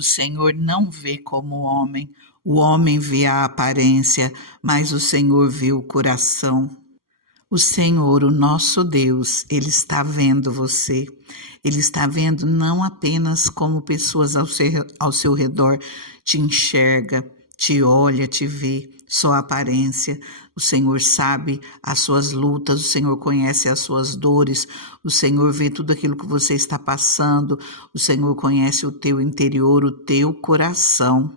O Senhor não vê como o homem vê a aparência, mas o Senhor vê o coração. O Senhor, o nosso Deus, Ele está vendo você. Ele está vendo não apenas como pessoas ao seu redor te enxerga, te olha, te vê, só a aparência. O Senhor sabe as suas lutas, o Senhor conhece as suas dores, o Senhor vê tudo aquilo que você está passando, o Senhor conhece o teu interior, o teu coração.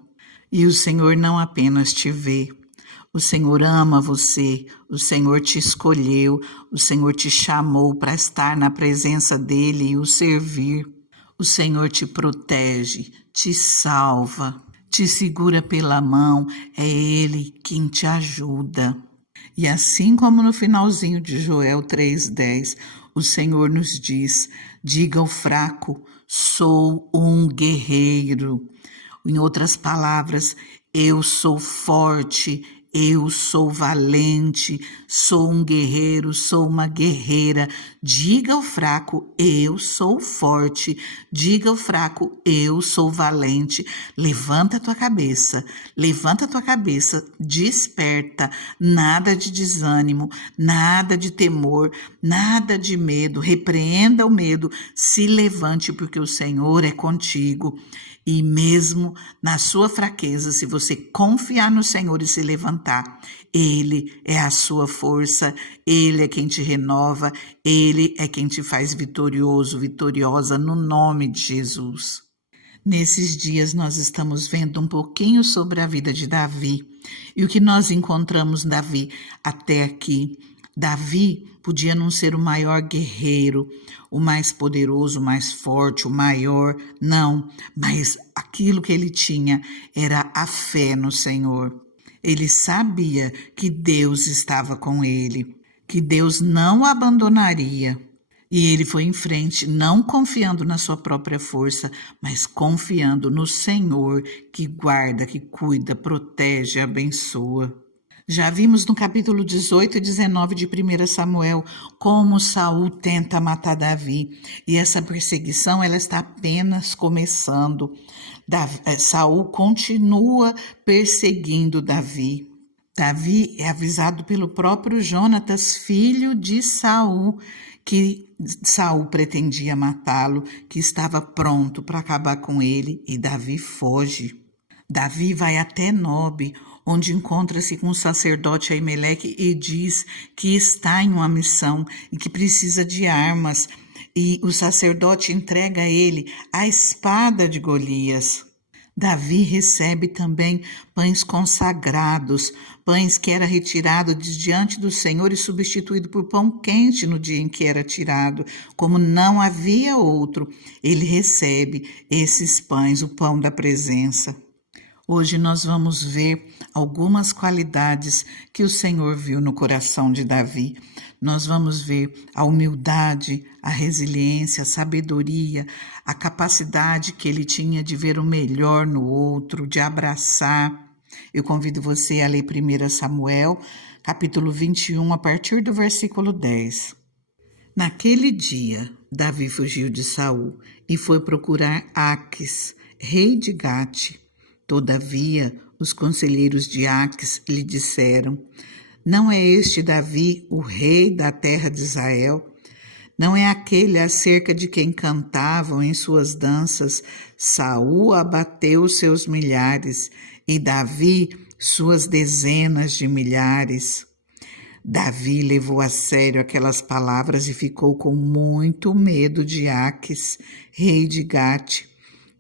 E o Senhor não apenas te vê, o Senhor ama você, o Senhor te escolheu, o Senhor te chamou para estar na presença dEle e o servir. O Senhor te protege, te salva, te segura pela mão, é Ele quem te ajuda. E assim como no finalzinho de Joel 3,10, o Senhor nos diz: diga ao fraco, sou um guerreiro. Em outras palavras, eu sou forte, eu sou valente, sou um guerreiro, sou uma guerreira. Diga ao fraco, eu sou forte. Diga ao fraco, eu sou valente. Levanta a tua cabeça, desperta. Nada de desânimo, nada de temor, nada de medo. Repreenda o medo, se levante, porque o Senhor é contigo. E mesmo na sua fraqueza, se você confiar no Senhor e se levantar, Ele é a sua força, Ele é quem te renova, Ele é quem te faz vitorioso, vitoriosa, no nome de Jesus. Nesses dias nós estamos vendo um pouquinho sobre a vida de Davi e o que nós encontramos Davi até aqui. Davi podia não ser o maior guerreiro, o mais poderoso, o mais forte, o maior, não, mas aquilo que ele tinha era a fé no Senhor. Ele sabia que Deus estava com ele, que Deus não o abandonaria. E ele foi em frente, não confiando na sua própria força, mas confiando no Senhor que guarda, que cuida, protege, abençoa. Já vimos no capítulo 18 e 19 de 1 Samuel como Saul tenta matar Davi. E essa perseguição ela está apenas começando. Saul continua perseguindo Davi. Davi é avisado pelo próprio Jonatas, filho de Saul, que Saul pretendia matá-lo, que estava pronto para acabar com ele, e Davi foge. Davi vai até Nobe, onde encontra-se com o sacerdote Aimeleque e diz que está em uma missão e que precisa de armas. E o sacerdote entrega a ele a espada de Golias. Davi recebe também pães consagrados, pães que era retirado de diante do Senhor e substituído por pão quente no dia em que era tirado. Como não havia outro, ele recebe esses pães, o pão da presença. Hoje nós vamos ver algumas qualidades que o Senhor viu no coração de Davi. Nós vamos ver a humildade, a resiliência, a sabedoria, a capacidade que ele tinha de ver o melhor no outro, de abraçar. Eu convido você a ler 1 Samuel, capítulo 21, a partir do versículo 10. Naquele dia, Davi fugiu de Saul e foi procurar Aques, rei de Gate. Todavia, os conselheiros de Aques lhe disseram: não é este Davi, o rei da terra de Israel? Não é aquele acerca de quem cantavam em suas danças: Saul abateu seus milhares e Davi suas dezenas de milhares? Davi levou a sério aquelas palavras e ficou com muito medo de Aques, rei de Gate.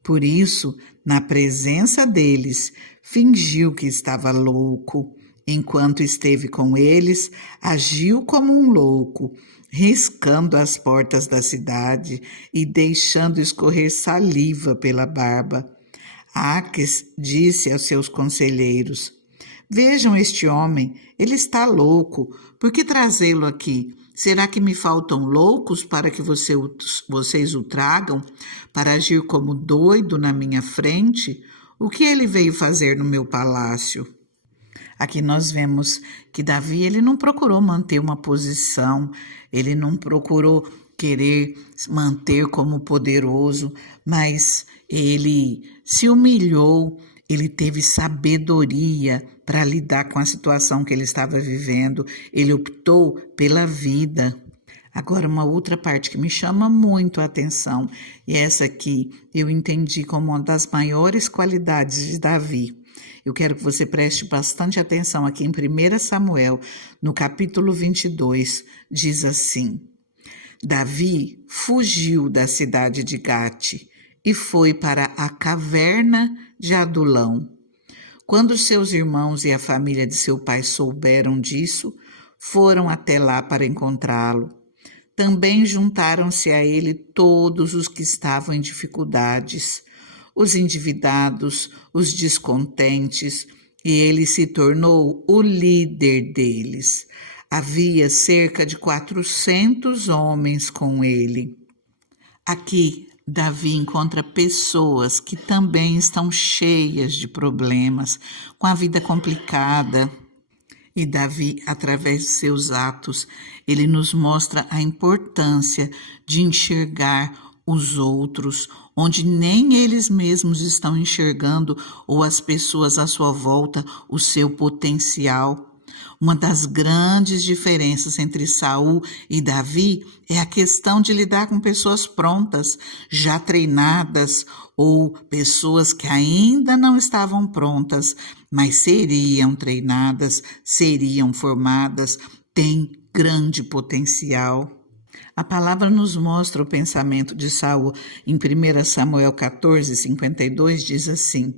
Por isso, na presença deles, fingiu que estava louco. Enquanto esteve com eles, agiu como um louco, riscando as portas da cidade e deixando escorrer saliva pela barba. Aques disse aos seus conselheiros: vejam este homem, ele está louco, por que trazê-lo aqui? Será que me faltam loucos para que vocês o tragam, para agir como doido na minha frente? O que ele veio fazer no meu palácio? Aqui nós vemos que Davi, ele não procurou manter uma posição, ele não procurou querer manter como poderoso, mas ele se humilhou, ele teve sabedoria para lidar com a situação que ele estava vivendo, ele optou pela vida. Agora, uma outra parte que me chama muito a atenção, e essa aqui eu entendi como uma das maiores qualidades de Davi. Eu quero que você preste bastante atenção aqui em 1 Samuel, no capítulo 22, diz assim: Davi fugiu da cidade de Gate e foi para a caverna de Adulão. Quando seus irmãos e a família de seu pai souberam disso, foram até lá para encontrá-lo. Também juntaram-se a ele todos os que estavam em dificuldades, os endividados, os descontentes, e ele se tornou o líder deles. Havia cerca de 400 homens com ele. Aqui, Davi encontra pessoas que também estão cheias de problemas, com a vida complicada. E Davi, através de seus atos, ele nos mostra a importância de enxergar os outros, onde nem eles mesmos estão enxergando, ou as pessoas à sua volta, o seu potencial. Uma das grandes diferenças entre Saul e Davi é a questão de lidar com pessoas prontas, já treinadas, ou pessoas que ainda não estavam prontas, mas seriam treinadas, seriam formadas, têm grande potencial. A palavra nos mostra o pensamento de Saul. Em 1 Samuel 14, 52, diz assim: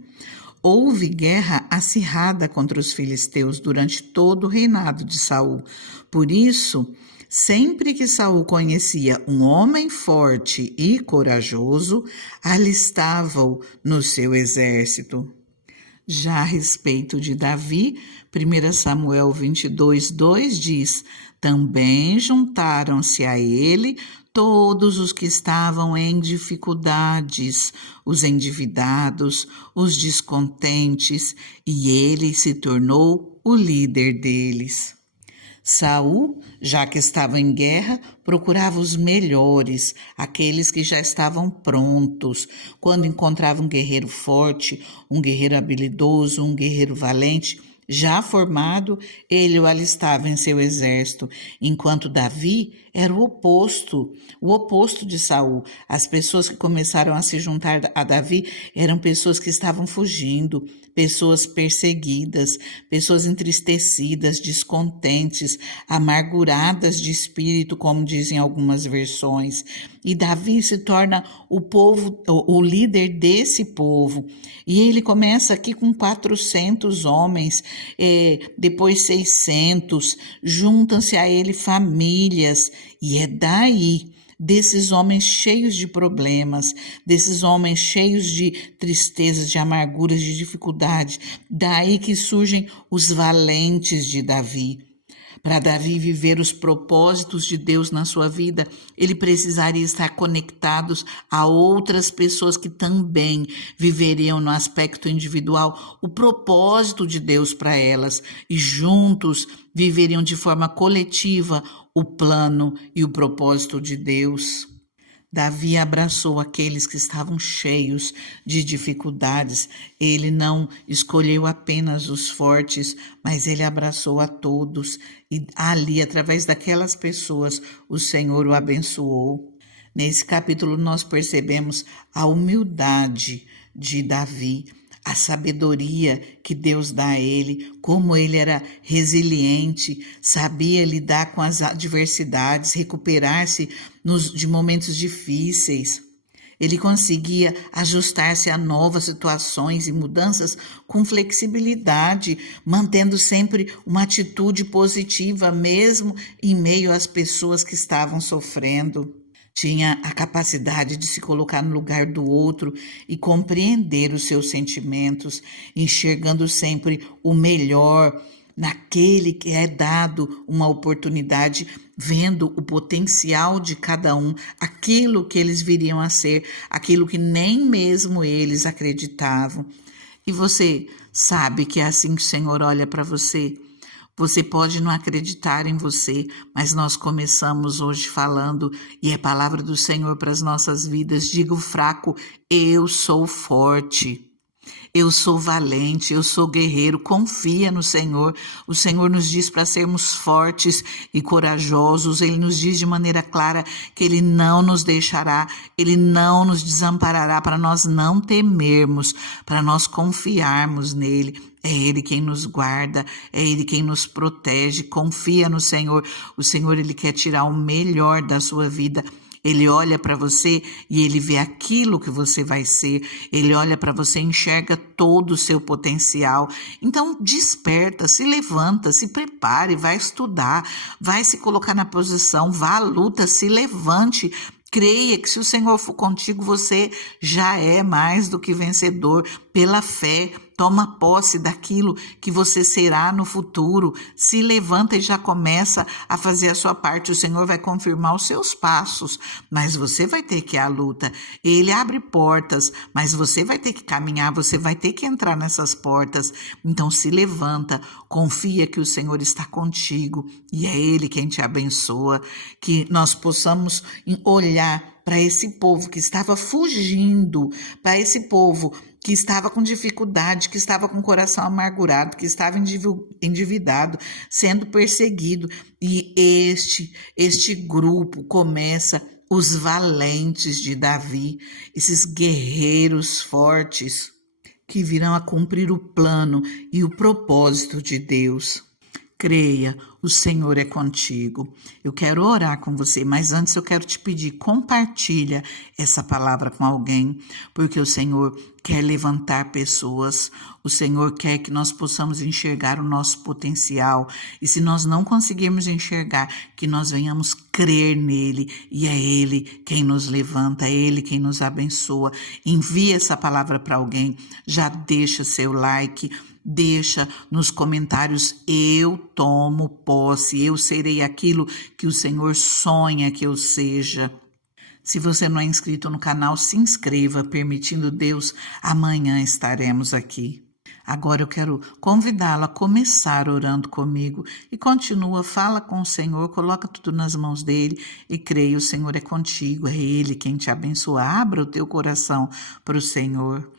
Houve guerra acirrada contra os filisteus durante todo o reinado de Saul. Por isso, sempre que Saul conhecia um homem forte e corajoso, alistava-o no seu exército. Já a respeito de Davi, 1 Samuel 22, 2 diz: Também juntaram-se a ele todos os que estavam em dificuldades, os endividados, os descontentes, e ele se tornou o líder deles. Saul, já que estava em guerra, procurava os melhores, aqueles que já estavam prontos. Quando encontrava um guerreiro forte, um guerreiro habilidoso, um guerreiro valente, já formado, ele o alistava em seu exército, enquanto Davi era o oposto de Saul. As pessoas que começaram a se juntar a Davi eram pessoas que estavam fugindo, pessoas perseguidas, pessoas entristecidas, descontentes, amarguradas de espírito, como dizem algumas versões. E Davi se torna o líder desse povo. E ele começa aqui com 400 homens, depois 600, juntam-se a ele famílias, e é daí, desses homens cheios de problemas, desses homens cheios de tristezas, de amarguras, de dificuldades, daí que surgem os valentes de Davi. Para Davi viver os propósitos de Deus na sua vida, ele precisaria estar conectado a outras pessoas que também viveriam no aspecto individual o propósito de Deus para elas, e juntos viveriam de forma coletiva o plano e o propósito de Deus. Davi abraçou aqueles que estavam cheios de dificuldades. Ele não escolheu apenas os fortes, mas ele abraçou a todos. E ali, através daquelas pessoas, o Senhor o abençoou. Nesse capítulo, nós percebemos a humildade de Davi, a sabedoria que Deus dá a ele, como ele era resiliente, sabia lidar com as adversidades, recuperar-se de momentos difíceis. Ele conseguia ajustar-se a novas situações e mudanças com flexibilidade, mantendo sempre uma atitude positiva, mesmo em meio às pessoas que estavam sofrendo. Tinha a capacidade de se colocar no lugar do outro e compreender os seus sentimentos, enxergando sempre o melhor naquele que é dado uma oportunidade, vendo o potencial de cada um, aquilo que eles viriam a ser, aquilo que nem mesmo eles acreditavam. E você sabe que é assim que o Senhor olha para você? Você pode não acreditar em você, mas nós começamos hoje falando, e é palavra do Senhor para as nossas vidas. Diga o fraco, eu sou forte. Eu sou valente, eu sou guerreiro, confia no Senhor. O Senhor nos diz para sermos fortes e corajosos. Ele nos diz de maneira clara que Ele não nos deixará, Ele não nos desamparará, para nós não temermos, para nós confiarmos nele. É Ele quem nos guarda, é Ele quem nos protege. Confia no Senhor. O Senhor, Ele quer tirar o melhor da sua vida. Ele olha para você e ele vê aquilo que você vai ser. Ele olha para você e enxerga todo o seu potencial. Então, desperta, se levanta, se prepare, vai estudar, vai se colocar na posição, vá à luta, se levante. Creia que se o Senhor for contigo, você já é mais do que vencedor pela fé. Toma posse daquilo que você será no futuro. Se levanta e já começa a fazer a sua parte. O Senhor vai confirmar os seus passos, mas você vai ter que ir à luta. Ele abre portas, mas você vai ter que caminhar, você vai ter que entrar nessas portas. Então se levanta, confia que o Senhor está contigo e é Ele quem te abençoa. Que nós possamos olhar para esse povo que estava fugindo, para esse povo que estava com dificuldade, que estava com o coração amargurado, que estava endividado, sendo perseguido. E este grupo começa os valentes de Davi, esses guerreiros fortes que virão a cumprir o plano e o propósito de Deus. Creia, o Senhor é contigo. Eu quero orar com você, mas antes eu quero te pedir, compartilha essa palavra com alguém, porque o Senhor quer levantar pessoas, o Senhor quer que nós possamos enxergar o nosso potencial, e se nós não conseguirmos enxergar, que nós venhamos crer nele, e é Ele quem nos levanta, é Ele quem nos abençoa. Envia essa palavra para alguém, já deixa seu like, deixa nos comentários, eu tomo posse, eu serei aquilo que o Senhor sonha que eu seja. Se você não é inscrito no canal, se inscreva, permitindo Deus, amanhã estaremos aqui. Agora eu quero convidá-lo a começar orando comigo e continua, fala com o Senhor, coloca tudo nas mãos dele e creia, o Senhor é contigo, é Ele quem te abençoa. Abra o teu coração para o Senhor.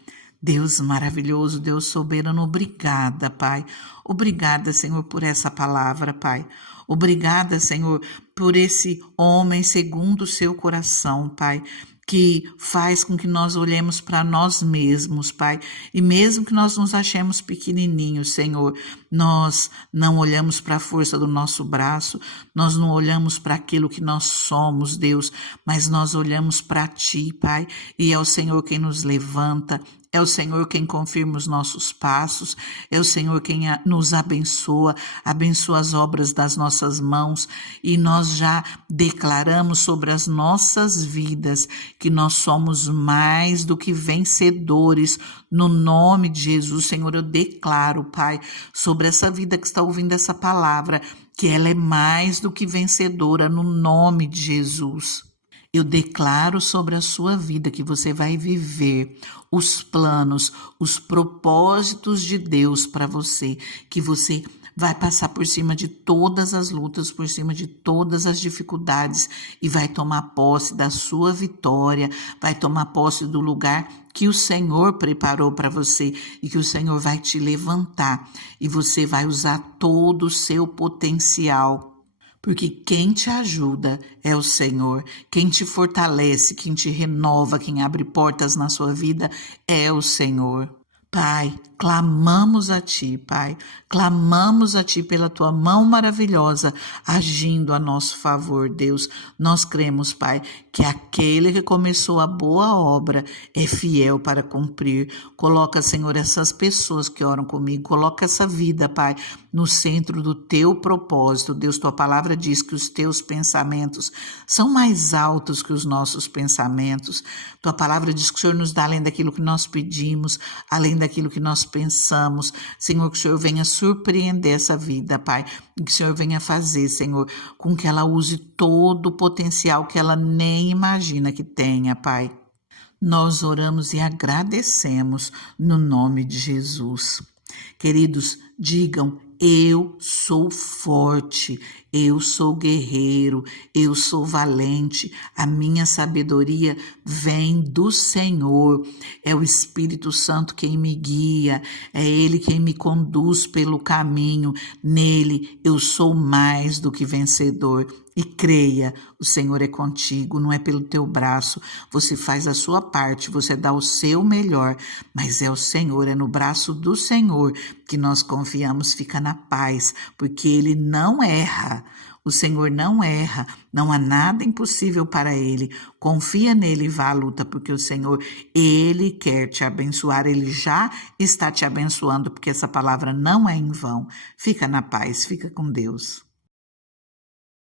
Deus maravilhoso, Deus soberano, obrigada, Pai. Obrigada, Senhor, por essa palavra, Pai. Obrigada, Senhor, por esse homem segundo o seu coração, Pai, que faz com que nós olhemos para nós mesmos, Pai, e mesmo que nós nos achemos pequenininhos, Senhor, nós não olhamos para a força do nosso braço, nós não olhamos para aquilo que nós somos, Deus, mas nós olhamos para Ti, Pai, e é o Senhor quem nos levanta, é o Senhor quem confirma os nossos passos, é o Senhor quem nos abençoa, abençoa as obras das nossas mãos, e nós já declaramos sobre as nossas vidas que nós somos mais do que vencedores, no nome de Jesus. Senhor, eu declaro, Pai, sobre essa vida que está ouvindo essa palavra, que ela é mais do que vencedora, no nome de Jesus. Eu declaro sobre a sua vida que você vai viver os planos, os propósitos de Deus para você, que você vai passar por cima de todas as lutas, por cima de todas as dificuldades e vai tomar posse da sua vitória, vai tomar posse do lugar que o Senhor preparou para você e que o Senhor vai te levantar e você vai usar todo o seu potencial. Porque quem te ajuda é o Senhor, quem te fortalece, quem te renova, quem abre portas na sua vida é o Senhor. Pai, clamamos a Ti, Pai, clamamos a Ti pela Tua mão maravilhosa agindo a nosso favor, Deus. Nós cremos, Pai, que aquele que começou a boa obra é fiel para cumprir. Coloca, Senhor, essas pessoas que oram comigo, coloca essa vida, Pai, no centro do Teu propósito. Deus, Tua palavra diz que os Teus pensamentos são mais altos que os nossos pensamentos. Tua palavra diz que o Senhor nos dá além daquilo que nós pedimos, além daquilo que nós pensamos. Senhor, que o Senhor venha surpreender essa vida, Pai, e que o Senhor venha fazer, Senhor, com que ela use todo o potencial que ela nem imagina que tenha, Pai. Nós oramos e agradecemos no nome de Jesus. Queridos, digam: eu sou forte, eu sou guerreiro, eu sou valente, a minha sabedoria vem do Senhor, é o Espírito Santo quem me guia, é Ele quem me conduz pelo caminho, nele eu sou mais do que vencedor. E creia, o Senhor é contigo, não é pelo teu braço, você faz a sua parte, você dá o seu melhor, mas é o Senhor, é no braço do Senhor que nós confiamos, fica na paz, porque Ele não erra. O Senhor não erra, não há nada impossível para Ele. Confia nele e vá à luta, porque o Senhor, Ele quer te abençoar, Ele já está te abençoando, porque essa palavra não é em vão. Fica na paz, fica com Deus.